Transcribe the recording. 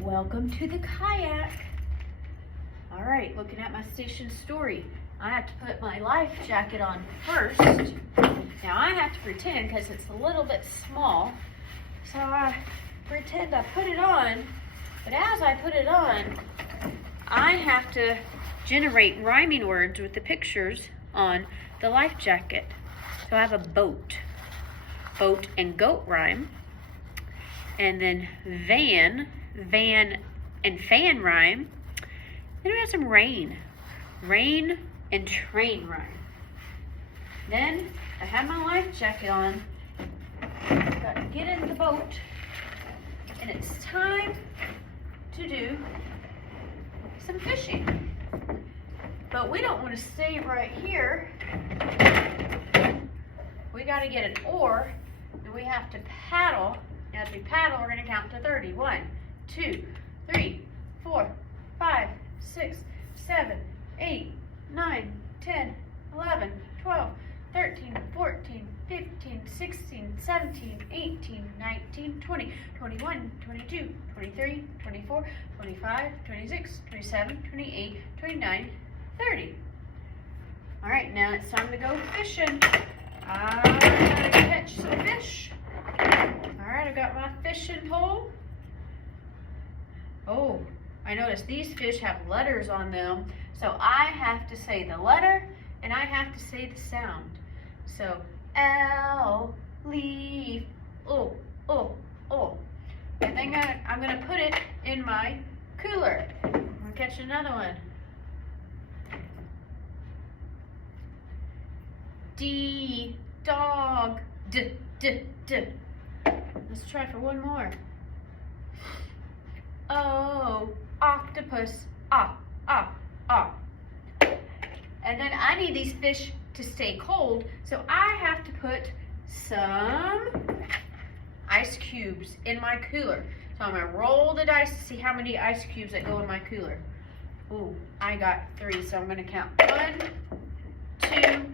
Welcome to the kayak. All right, looking at my station story. I have to put my life jacket on first. Now I have to pretend, because it's a little bit small, so I pretend I put it on, but as I put it on, I have to generate rhyming words with the pictures on the life jacket. So I have a boat and goat rhyme, and then van and fan rhyme. Then we have some rain and train rhyme. Then I have my life jacket on, got to get in the boat, and it's time to do some fishing. But we don't want to stay right here. We got to get an oar, and we have to paddle. As we paddle, we're going to count to 30. 1, 2, 3, 4, 5, 6, 7, 8, 9, 10, 11, 12, 13, 14, 15, 16, 17, 18, 19, 20, 21, 22, 23, 24, 25, 26, 27, 28, 29, 30. All right, now it's time to go fishing. I gotta catch some fish. All right, I've got my fishing pole. Oh, I noticed these fish have letters on them, so I have to say the letter and I have to say the sound. So L, leaf, oh. And then I'm gonna put it in my cooler. I'm gonna catch another one. D, dog, d. Let's try for one more. O, octopus, ah. And then I need these fish to stay cold, so I have to put some ice cubes in my cooler. So I'm gonna roll the dice to see how many ice cubes that go in my cooler. Ooh, I got 3, so I'm gonna count 1, 2,